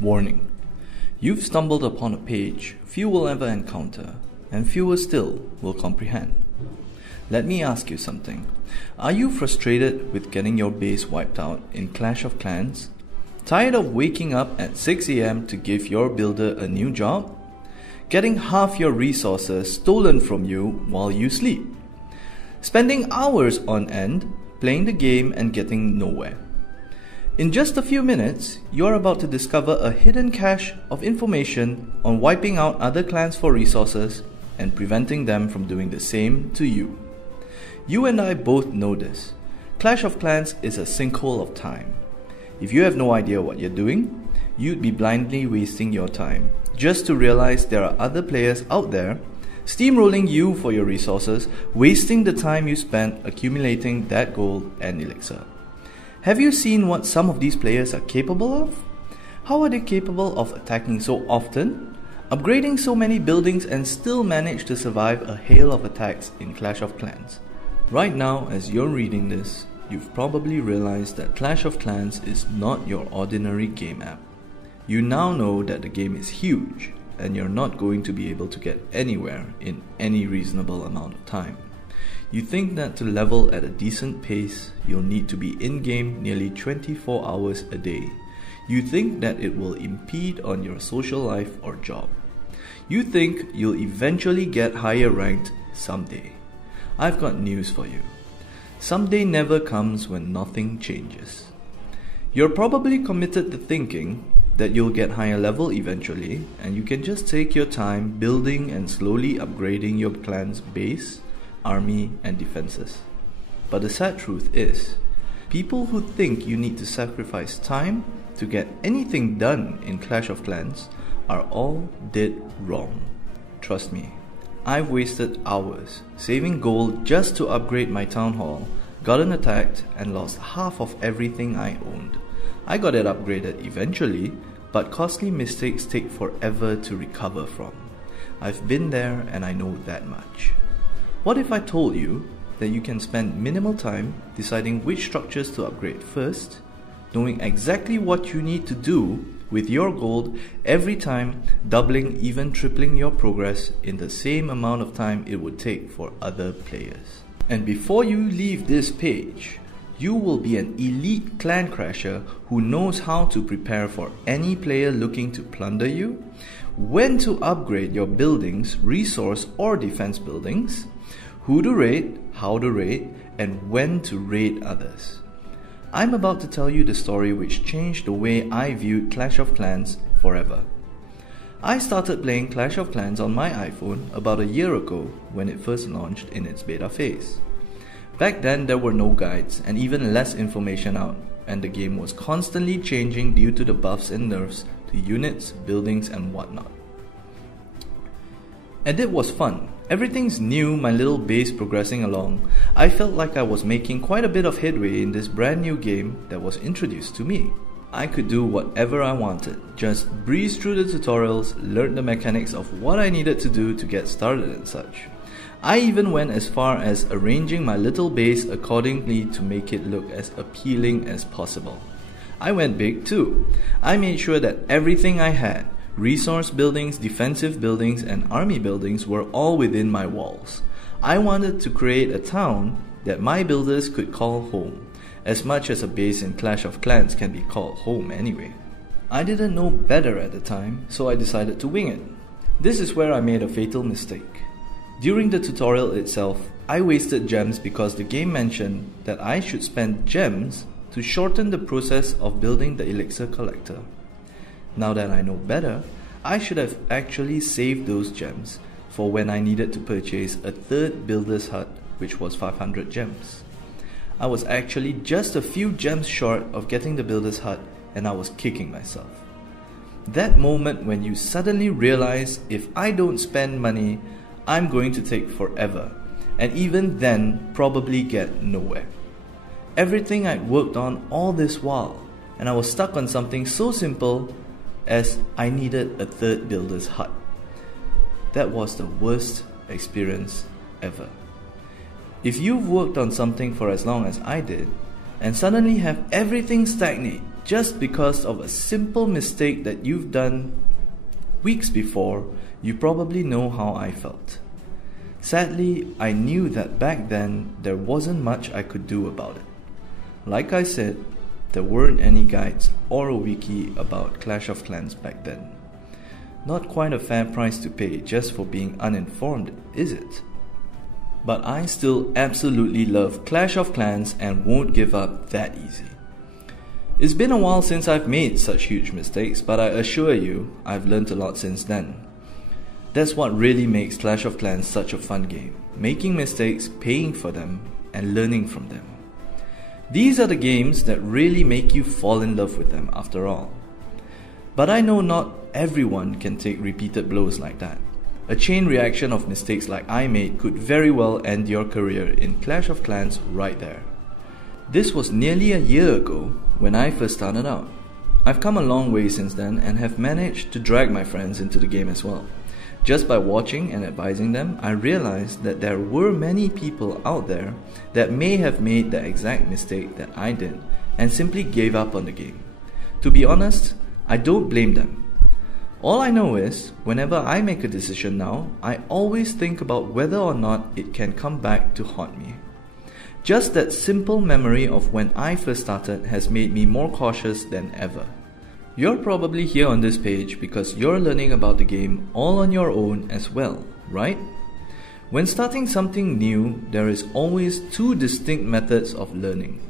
Warning: you've stumbled upon a page few will ever encounter, and fewer still will comprehend. Let me ask you something. Are you frustrated with getting your base wiped out in Clash of Clans? Tired of waking up at 6 AM to give your builder a new job? Getting half your resources stolen from you while you sleep? Spending hours on end playing the game and getting nowhere? In just a few minutes, you're about to discover a hidden cache of information on wiping out other clans for resources and preventing them from doing the same to you. You and I both know this. Clash of Clans is a sinkhole of time. If you have no idea what you're doing, you'd be blindly wasting your time just to realize there are other players out there steamrolling you for your resources, wasting the time you spent accumulating that gold and elixir. Have you seen what some of these players are capable of? How are they capable of attacking so often, upgrading so many buildings and still manage to survive a hail of attacks in Clash of Clans? Right now, as you're reading this, you've probably realized that Clash of Clans is not your ordinary game app. You now know that the game is huge and you're not going to be able to get anywhere in any reasonable amount of time. You think that to level at a decent pace, you'll need to be in-game nearly 24 hours a day. You think that it will impede on your social life or job. You think you'll eventually get higher ranked someday. I've got news for you. Someday never comes when nothing changes. You're probably committed to thinking that you'll get higher level eventually, and you can just take your time building and slowly upgrading your clan's base, army and defenses. But the sad truth is, people who think you need to sacrifice time to get anything done in Clash of Clans are all dead wrong. Trust me, I've wasted hours saving gold just to upgrade my town hall, gotten attacked and lost half of everything I owned. I got it upgraded eventually, but costly mistakes take forever to recover from. I've been there and I know that much. What if I told you that you can spend minimal time deciding which structures to upgrade first, knowing exactly what you need to do with your gold every time, doubling, even tripling your progress in the same amount of time it would take for other players? And before you leave this page, you will be an elite clan crasher who knows how to prepare for any player looking to plunder you, when to upgrade your buildings, resource or defense buildings, who to raid, how to raid, and when to raid others. I'm about to tell you the story which changed the way I viewed Clash of Clans forever. I started playing Clash of Clans on my iPhone about a year ago when it first launched in its beta phase. Back then there were no guides and even less information out, and the game was constantly changing due to the buffs and nerfs to units, buildings and whatnot. And it was fun. Everything's new, my little base progressing along. I felt like I was making quite a bit of headway in this brand new game that was introduced to me. I could do whatever I wanted, just breeze through the tutorials, learn the mechanics of what I needed to do to get started and such. I even went as far as arranging my little base accordingly to make it look as appealing as possible. I went big too. I made sure that everything I had, resource buildings, defensive buildings and army buildings, were all within my walls. I wanted to create a town that my builders could call home, as much as a base in Clash of Clans can be called home anyway. I didn't know better at the time, so I decided to wing it. This is where I made a fatal mistake. During the tutorial itself, I wasted gems because the game mentioned that I should spend gems to shorten the process of building the elixir collector. Now that I know better, I should have actually saved those gems for when I needed to purchase a third builder's hut, which was 500 gems. I was actually just a few gems short of getting the builder's hut and I was kicking myself. That moment when you suddenly realize, if I don't spend money, I'm going to take forever, and even then probably get nowhere. Everything I'd worked on all this while, and I was stuck on something so simple as I needed a third builder's hut. That was the worst experience ever. If you've worked on something for as long as I did, and suddenly have everything stagnate just because of a simple mistake that you've done weeks before, you probably know how I felt. Sadly, I knew that back then there wasn't much I could do about it. Like I said, there weren't any guides or a wiki about Clash of Clans back then. Not quite a fair price to pay just for being uninformed, is it? But I still absolutely love Clash of Clans and won't give up that easy. It's been a while since I've made such huge mistakes, but I assure you, I've learned a lot since then. That's what really makes Clash of Clans such a fun game. Making mistakes, paying for them, and learning from them. These are the games that really make you fall in love with them after all. But I know not everyone can take repeated blows like that. A chain reaction of mistakes like I made could very well end your career in Clash of Clans right there. This was nearly a year ago when I first started out. I've come a long way since then and have managed to drag my friends into the game as well. Just by watching and advising them, I realized that there were many people out there that may have made the exact mistake that I did and simply gave up on the game. To be honest, I don't blame them. All I know is, whenever I make a decision now, I always think about whether or not it can come back to haunt me. Just that simple memory of when I first started has made me more cautious than ever. You're probably here on this page because you're learning about the game all on your own as well, right? When starting something new, there is always two distinct methods of learning.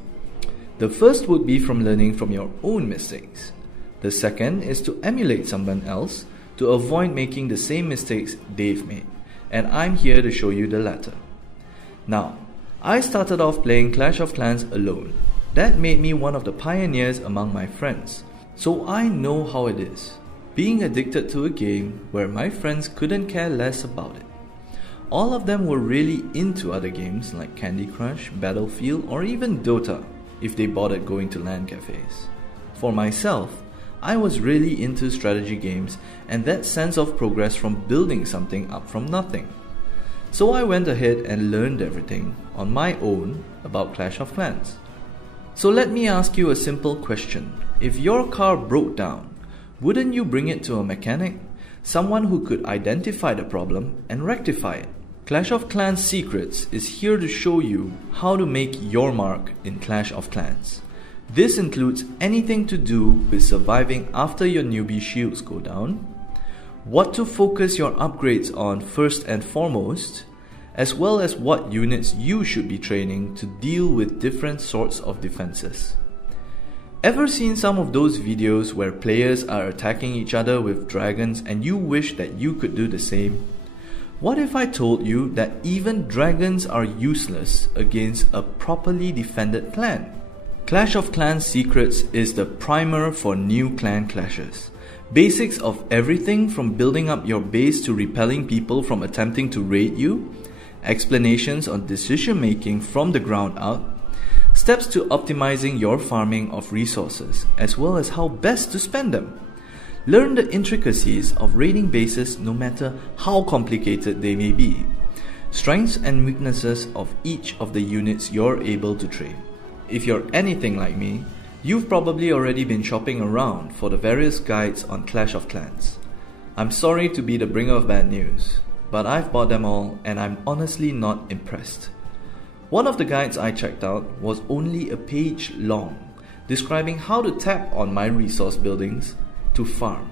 The first would be from learning from your own mistakes. The second is to emulate someone else to avoid making the same mistakes they've made, and I'm here to show you the latter. Now, I started off playing Clash of Clans alone. That made me one of the pioneers among my friends, so I know how it is, being addicted to a game where my friends couldn't care less about it. All of them were really into other games like Candy Crush, Battlefield, or even Dota, if they bothered going to LAN cafes. For myself, I was really into strategy games and that sense of progress from building something up from nothing. So I went ahead and learned everything on my own about Clash of Clans. So let me ask you a simple question. If your car broke down, wouldn't you bring it to a mechanic? Someone who could identify the problem and rectify it. Clash of Clans Secrets is here to show you how to make your mark in Clash of Clans. This includes anything to do with surviving after your newbie shields go down, what to focus your upgrades on first and foremost, as well as what units you should be training to deal with different sorts of defenses. Ever seen some of those videos where players are attacking each other with dragons and you wish that you could do the same? What if I told you that even dragons are useless against a properly defended clan? Clash of Clans Secrets is the primer for new clan clashes. Basics of everything from building up your base to repelling people from attempting to raid you, explanations on decision making from the ground up, steps to optimizing your farming of resources, as well as how best to spend them. Learn the intricacies of raiding bases no matter how complicated they may be, strengths and weaknesses of each of the units you're able to trade. If you're anything like me, you've probably already been shopping around for the various guides on Clash of Clans. I'm sorry to be the bringer of bad news, but I've bought them all and I'm honestly not impressed. One of the guides I checked out was only a page long, describing how to tap on my resource buildings to farm.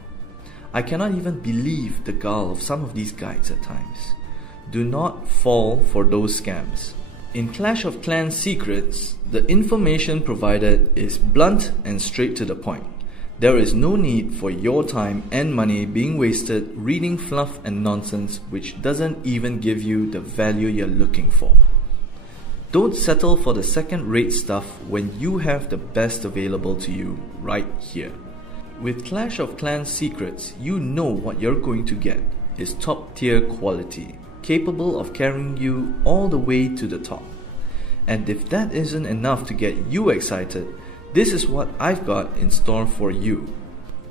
I cannot even believe the gall of some of these guides at times. Do not fall for those scams. In Clash of Clans Secrets, the information provided is blunt and straight to the point. There is no need for your time and money being wasted reading fluff and nonsense which doesn't even give you the value you're looking for. Don't settle for the second-rate stuff when you have the best available to you right here. With Clash of Clans Secrets, you know what you're going to get is top-tier quality, capable of carrying you all the way to the top. And if that isn't enough to get you excited, this is what I've got in store for you.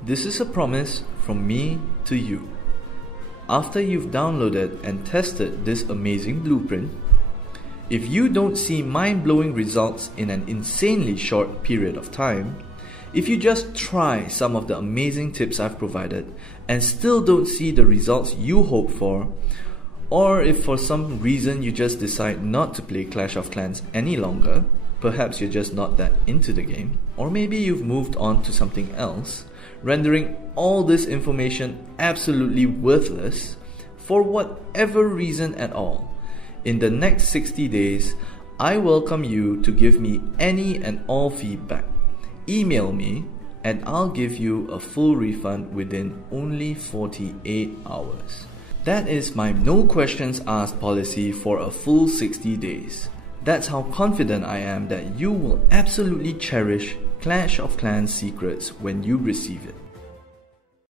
This is a promise from me to you. After you've downloaded and tested this amazing blueprint, if you don't see mind-blowing results in an insanely short period of time, If you just try some of the amazing tips I've provided and still don't see the results you hope for, or if for some reason you just decide not to play Clash of Clans any longer, perhaps you're just not that into the game, or maybe you've moved on to something else, rendering all this information absolutely worthless for whatever reason at all, in the next 60 days, I welcome you to give me any and all feedback. Email me and I'll give you a full refund within only 48 hours. That is my no questions asked policy for a full 60 days. That's how confident I am that you will absolutely cherish Clash of Clans secrets when you receive it.